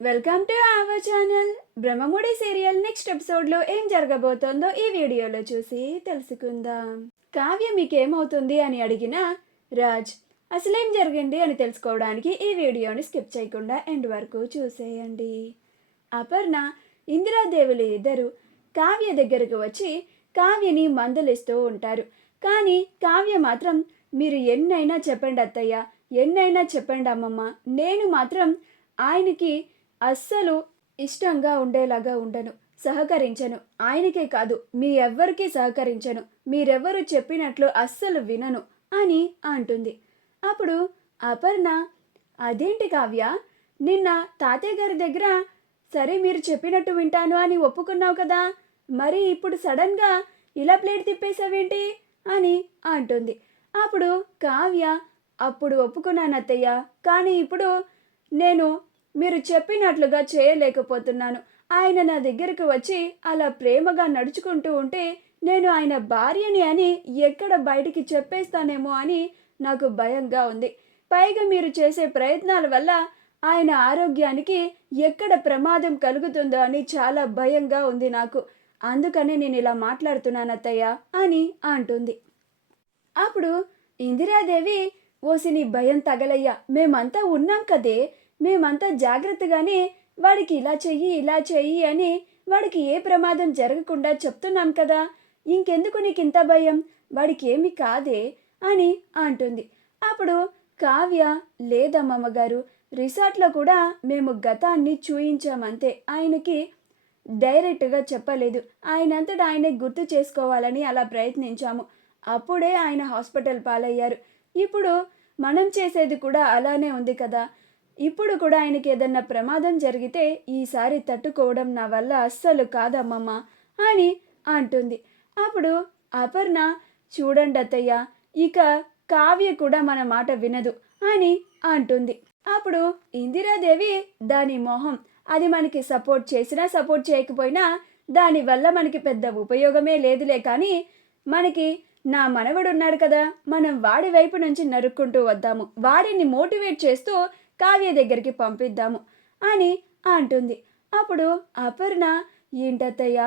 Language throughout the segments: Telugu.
Welcome to our channel. Brahmamudi serial next ఎపిసోడ్లో ఏం జరగబోతోందో ఈ వీడియోలో చూసి తెలుసుకుందాం. కావ్య మీకేమవుతుంది అని అడిగిన రాజ్ అసలేం జరిగింది అని తెలుసుకోవడానికి ఈ వీడియోని స్కిప్ చేయకుండా ఎండ్ వరకు చూసేయండి. అపర్ణ, ఇందిరాదేవులు ఇద్దరు కావ్య దగ్గరకు వచ్చి కావ్యని మందలిస్తూ ఉంటారు. కానీ కావ్య మాత్రం మీరు ఎన్నైనా చెప్పండి అత్తయ్య, ఎన్నైనా చెప్పండి అమ్మమ్మ, నేను మాత్రం ఆయనకి అస్సలు ఇష్టంగా ఉండేలాగా ఉండను, సహకరించను. ఆయనకే కాదు మీ ఎవ్వరికీ సహకరించను, మీరెవ్వరు చెప్పినట్లు అస్సలు వినను అని అంటుంది. అప్పుడు అపర్ణ, అదేంటి కావ్య, నిన్న తాతయ్య గారి దగ్గర సరే మీరు చెప్పినట్టు వింటాను అని ఒప్పుకున్నావు కదా, మరి ఇప్పుడు సడన్గా ఇలా ప్లేట్ తిప్పేసావేంటి అని అంటుంది. అప్పుడు కావ్య, అప్పుడు ఒప్పుకున్నాను అత్తయ్య, కానీ ఇప్పుడు నేను మీరు చెప్పినట్లుగా చేయలేకపోతున్నాను. ఆయన నా దగ్గరకు వచ్చి అలా ప్రేమగా నడుచుకుంటూ ఉంటే నేను ఆయన భార్యని అని ఎక్కడ బయటికి చెప్పేస్తానేమో అని నాకు భయంగా ఉంది. పైగా మీరు చేసే ప్రయత్నాల వల్ల ఆయన ఆరోగ్యానికి ఎక్కడ ప్రమాదం కలుగుతుందో అని చాలా భయంగా ఉంది నాకు. అందుకనే నేను ఇలా మాట్లాడుతున్నాను అత్తయ్య అని అంటుంది. అప్పుడు ఇందిరాదేవి, ఓసిని భయం తగలయ్యా, మేమంతా ఉన్నాం కదే, మేమంతా జాగ్రత్తగానే వాడికి ఇలా చెయ్యి ఇలా చెయ్యి అని వాడికి ఏ ప్రమాదం జరగకుండా చెప్తున్నాం కదా, ఇంకెందుకు నీకు ఇంత భయం, వాడికి ఏమి కాదే అని అంటుంది. అప్పుడు కావ్య, లేదమ్మమ్మగారు, రిసార్ట్లో కూడా మేము గతాన్ని చూయించామంతే, ఆయనకి డైరెక్ట్గా చెప్పలేదు, ఆయనంతటా ఆయనే గుర్తు చేసుకోవాలని అలా ప్రయత్నించాము, అప్పుడే ఆయన హాస్పిటల్ పాలయ్యారు. ఇప్పుడు మనం చేసేది కూడా అలానే ఉంది కదా, ఇప్పుడు కూడా ఆయనకి ఏదన్నా ప్రమాదం జరిగితే ఈసారి తట్టుకోవడం నా వల్ల అస్సలు కాదమ్మమ్మ అని అంటుంది. అప్పుడు అపర్ణ, చూడండి అత్తయ్య, ఇక కావ్య కూడా మన మాట వినదు అని అంటుంది. అప్పుడు ఇందిరాదేవి, దాని మొహం, అది మనకి సపోర్ట్ చేసినా సపోర్ట్ చేయకపోయినా దానివల్ల మనకి పెద్ద ఉపయోగమే లేదులే, కానీ మనకి నా మనవడు ఉన్నాడు కదా, మనం వాడి వైపు నుంచి నరుక్కుంటూ వద్దాము, వాడిని మోటివేట్ చేస్తూ కావ్య దగ్గరికి పంపిద్దాము అని అంటుంది. అప్పుడు అపర్ణ, ఏంటత్తయ్య,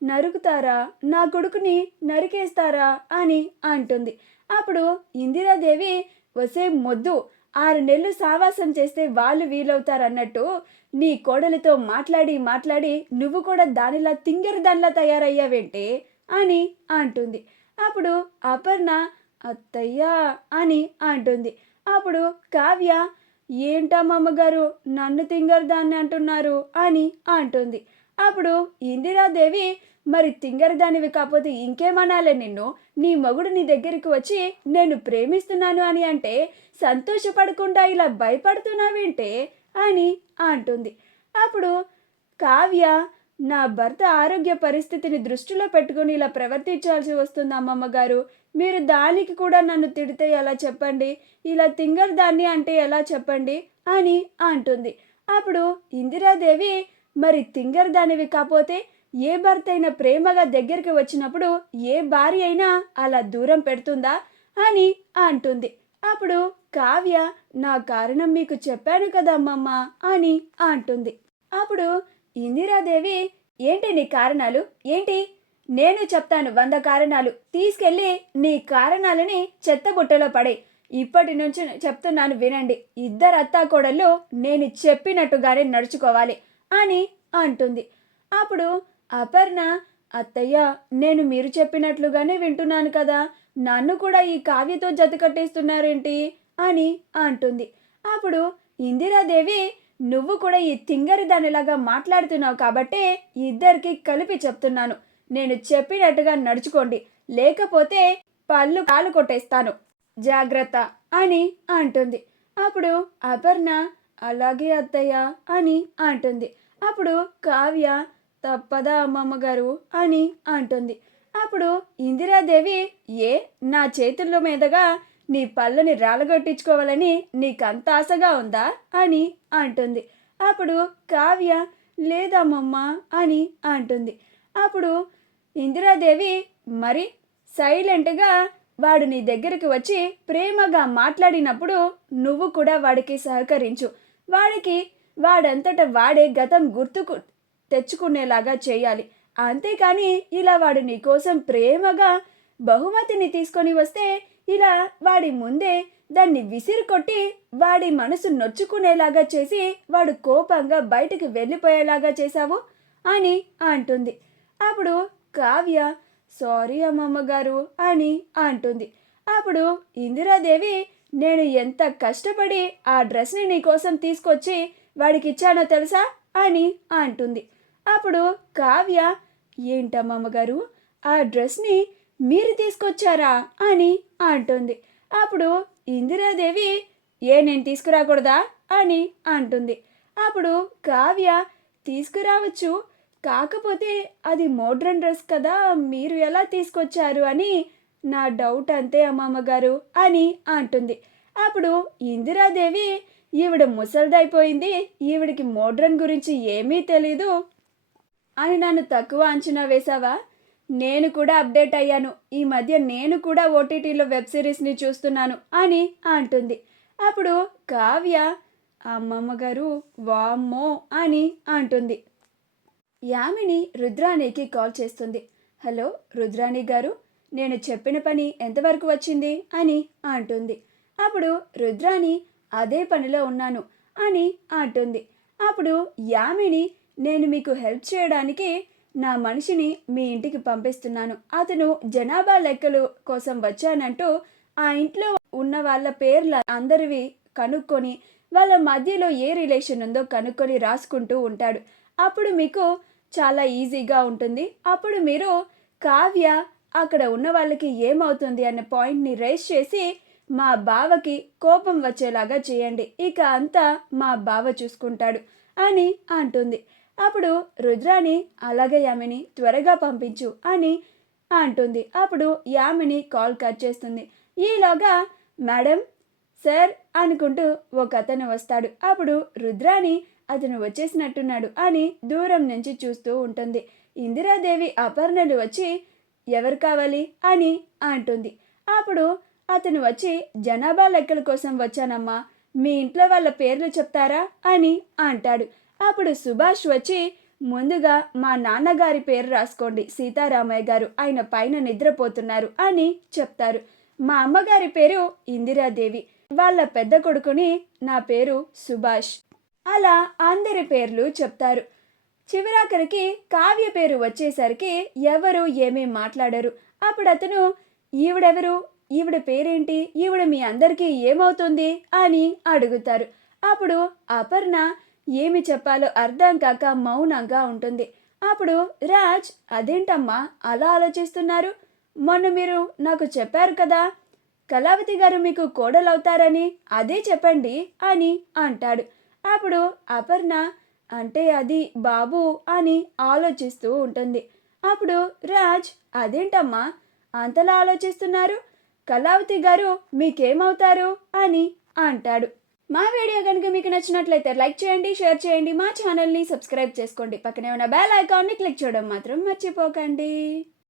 నరుకుతారా, నా కొడుకుని నరికేస్తారా అని అంటుంది. అప్పుడు ఇందిరాదేవి, వసే మొద్దు, 6 నెలలు సావాసం చేస్తే వాళ్ళు వీలవుతారన్నట్టు నీ కోడలితో మాట్లాడి మాట్లాడి నువ్వు కూడా దానిలా తింగరి దానిలా తయారయ్యావేంటే అని అంటుంది. అప్పుడు అపర్ణ, అత్తయ్యా అని అంటుంది. అప్పుడు కావ్య, ఏంటమ్మమ్మగారు నన్ను తింగరదాన్ని అంటున్నారు అని అంటుంది. అప్పుడు ఇందిరాదేవి, మరి తింగరదానివి కాకపోతే ఇంకేమనాలే నిన్ను, నీ మొగుడు నీ దగ్గరికి వచ్చి నేను ప్రేమిస్తున్నాను అని అంటే సంతోషపడకుండా ఇలా భయపడుతున్నావేంటే అని అంటుంది. అప్పుడు కావ్య, నా భర్త ఆరోగ్య పరిస్థితిని దృష్టిలో పెట్టుకుని ఇలా ప్రవర్తించాల్సి వస్తుంది అమ్మమ్మగారు, మీరు దానికి కూడా నన్ను తిడితే ఎలా చెప్పండి, ఇలా తింగర్ దాన్ని అంటే ఎలా చెప్పండి అని అంటుంది. అప్పుడు ఇందిరాదేవి, మరి తింగర్ దానివి కాకపోతే ఏ భర్త అయినా ప్రేమగా దగ్గరికి వచ్చినప్పుడు ఏ భార్య అయినా అలా దూరం పెడుతుందా అని అంటుంది. అప్పుడు కావ్య, నా కారణం మీకు చెప్పాను కదా అమ్మమ్మ అని అంటుంది. అప్పుడు ఇందిరాదేవి, ఏంటి నీ కారణాలు ఏంటి, నేను చెప్తాను 100 కారణాలు, తీసుకెళ్ళి నీ కారణాలని చెత్తబుట్టలో పడే, ఇప్పటి నుంచి చెప్తున్నాను వినండి, ఇద్దరు అత్తాకోడళ్ళు నేను చెప్పినట్టుగానే నడుచుకోవాలి అని అంటుంది. అప్పుడు అపర్ణ, అత్తయ్య, నేను మీరు చెప్పినట్లుగానే వింటున్నాను కదా, నన్ను కూడా ఈ కావ్యతో జత కట్టేస్తున్నారేంటి అని అంటుంది. అప్పుడు ఇందిరాదేవి, నువ్వు కూడా ఈ తింగరి దానిలాగా మాట్లాడుతున్నావు కాబట్టే ఇద్దరికి కలిపి చెప్తున్నాను, నేను చెప్పినట్టుగా నడుచుకోండి, లేకపోతే పళ్ళు కాలు కొట్టేస్తాను, జాగ్రత్త అని అంటుంది. అప్పుడు అపర్ణ, అలాగే అత్తయ్య అని అంటుంది. అప్పుడు కావ్య, తప్పదా అమ్మమ్మగారు అని అంటుంది. అప్పుడు ఇందిరాదేవి, ఏ నా చేతుల మీదగా నీ పళ్ళని రాలగొట్టించుకోవాలని నీకంత ఆశగా ఉందా అని అంటుంది. అప్పుడు కావ్య, లేదమ్మమ్మ అని అంటుంది. అప్పుడు ఇందిరాదేవి, మరి సైలెంట్గా వాడు నీ దగ్గరికి వచ్చి ప్రేమగా మాట్లాడినప్పుడు నువ్వు కూడా వాడికి సహకరించు, వాడికి వాడంతట వాడే గతం గుర్తుకు తెచ్చుకునేలాగా చేయాలి. అంతేకాని ఇలా వాడు నీకోసం ప్రేమగా బహుమతిని తీసుకొని వస్తే ఇలా వాడి ముందే దాన్ని విసిరి కొట్టి వాడి మనసు నొచ్చుకునేలాగా చేసి వాడు కోపంగా బయటికి వెళ్ళిపోయేలాగా చేశావు అని అంటుంది. అప్పుడు కావ్య సారీ అమ్మమ్మ గారు అని అంటుంది. అప్పుడు ఇందిరాదేవి నేను ఎంత కష్టపడి ఆ డ్రెస్ని నీకోసం తీసుకొచ్చి వాడికి ఇచ్చానో తెలుసా అని అంటుంది. అప్పుడు కావ్య ఏంటమ్మమ్మ గారు ఆ డ్రెస్ని మీరు తీసుకొచ్చారా అని అంటుంది. అప్పుడు ఇందిరాదేవి నేను తీసుకురాకూడదా అని అంటుంది. అప్పుడు కావ్య తీసుకురావచ్చు, కాకపోతే అది మోడ్రన్ డ్రెస్ కదా, మీరు ఎలా తీసుకొచ్చారు అని నా డౌట్ అంతే అమ్మమ్మ గారు అని అంటుంది. అప్పుడు ఇందిరాదేవి ఈవిడ ముసలిదైపోయింది, ఈవిడికి మోడ్రన్ గురించి ఏమీ తెలీదు అని నన్ను తక్కువ అంచనా వేశావా? నేను కూడా అప్డేట్ అయ్యాను, ఈ మధ్య నేను కూడా ఓటీటీలో వెబ్ సిరీస్ని చూస్తున్నాను అని అంటుంది. అప్పుడు కావ్య అమ్మమ్మ గారు వామ్మో అని అంటుంది. యామిని రుద్రాణికి కాల్ చేస్తుంది. హలో రుద్రాణి గారు, నేను చెప్పిన పని ఎంతవరకు వచ్చింది అని అంటుంది. అప్పుడు రుద్రాణి అదే పనిలో ఉన్నాను అని అంటుంది. అప్పుడు యామిని నేను మీకు హెల్ప్ చేయడానికి నా మనిషిని మీ ఇంటికి పంపిస్తున్నాను, అతను జనాభా లెక్కలు కోసం వచ్చానంటూ ఆ ఇంట్లో ఉన్న వాళ్ళ పేర్ల అందరివి కనుక్కొని వాళ్ళ మధ్యలో ఏ రిలేషన్ ఉందో కనుక్కొని రాసుకుంటూ ఉంటాడు. అప్పుడు మీకు చాలా ఈజీగా ఉంటుంది. అప్పుడు మీరు కావ్య అక్కడ ఉన్న వాళ్ళకి ఏమవుతుంది అనే పాయింట్ని రేస్ చేసి మా బావకి కోపం వచ్చేలాగా చేయండి, ఇక అంతా మా బావ చూసుకుంటాడు అని అంటుంది. అప్పుడు రుద్రాణి అలాగే యామిని త్వరగా పంపించు అని అంటుంది. అప్పుడు యామిని కాల్ కట్ చేస్తుంది. ఈలోగా మేడం సార్ అనుకుంటూ ఒక అతను వస్తాడు. అప్పుడు రుద్రాణి అతను వచ్చేసినట్టున్నాడు అని దూరం నుంచి చూస్తూ ఉంటుంది. ఇందిరాదేవి అపర్ణలు వచ్చి ఎవరు కావాలి అని అంటుంది. అప్పుడు అతను వచ్చి జనాభా లెక్కల కోసం వచ్చానమ్మా, మీ ఇంట్లో వాళ్ళ పేర్లు చెప్తారా అని అంటాడు. అప్పుడు సుభాష్ వచ్చి ముందుగా మా నాన్నగారి పేరు రాసుకోండి సీతారామయ్య గారు, ఆయన పైన నిద్రపోతున్నారు అని చెప్తారు. మా అమ్మగారి పేరు ఇందిరాదేవి, వాళ్ళ పెద్ద కొడుకుని నా పేరు సుభాష్, అలా అందరి పేర్లు చెప్తారు. చివరాఖరికి కావ్య పేరు వచ్చేసరికి ఎవరు ఏమీ మాట్లాడరు. అప్పుడు అతను ఈవిడెవరు, ఈవిడ పేరేంటి, ఈవిడ మీ అందరికీ ఏమవుతుంది అని అడుగుతారు. అప్పుడు అపర్ణ ఏమి చెప్పాలో అర్థం కాక మౌనంగా ఉంటుంది. అప్పుడు రాజ్ అదేంటమ్మా అలా ఆలోచిస్తున్నారు, మొన్న మీరు నాకు చెప్పారు కదా కళావతి గారు మీకు కోడలవుతారని, అదే చెప్పండి అని అంటాడు. అప్పుడు అపర్ణ అంటే అది బాబు అని ఆలోచిస్తూ ఉంటుంది. అప్పుడు రాజ్ అదేంటమ్మా అంతలా ఆలోచిస్తున్నారు, కళావతి గారు మీకేమవుతారు అని అంటాడు. మా వీడియో కనుక మీకు నచ్చినట్లయితే లైక్ చేయండి, షేర్ చేయండి, మా ఛానల్ని సబ్స్క్రైబ్ చేసుకోండి, పక్కనే ఉన్న బెల్ ఐకాన్ని క్లిక్ చేయడం మాత్రం మర్చిపోకండి.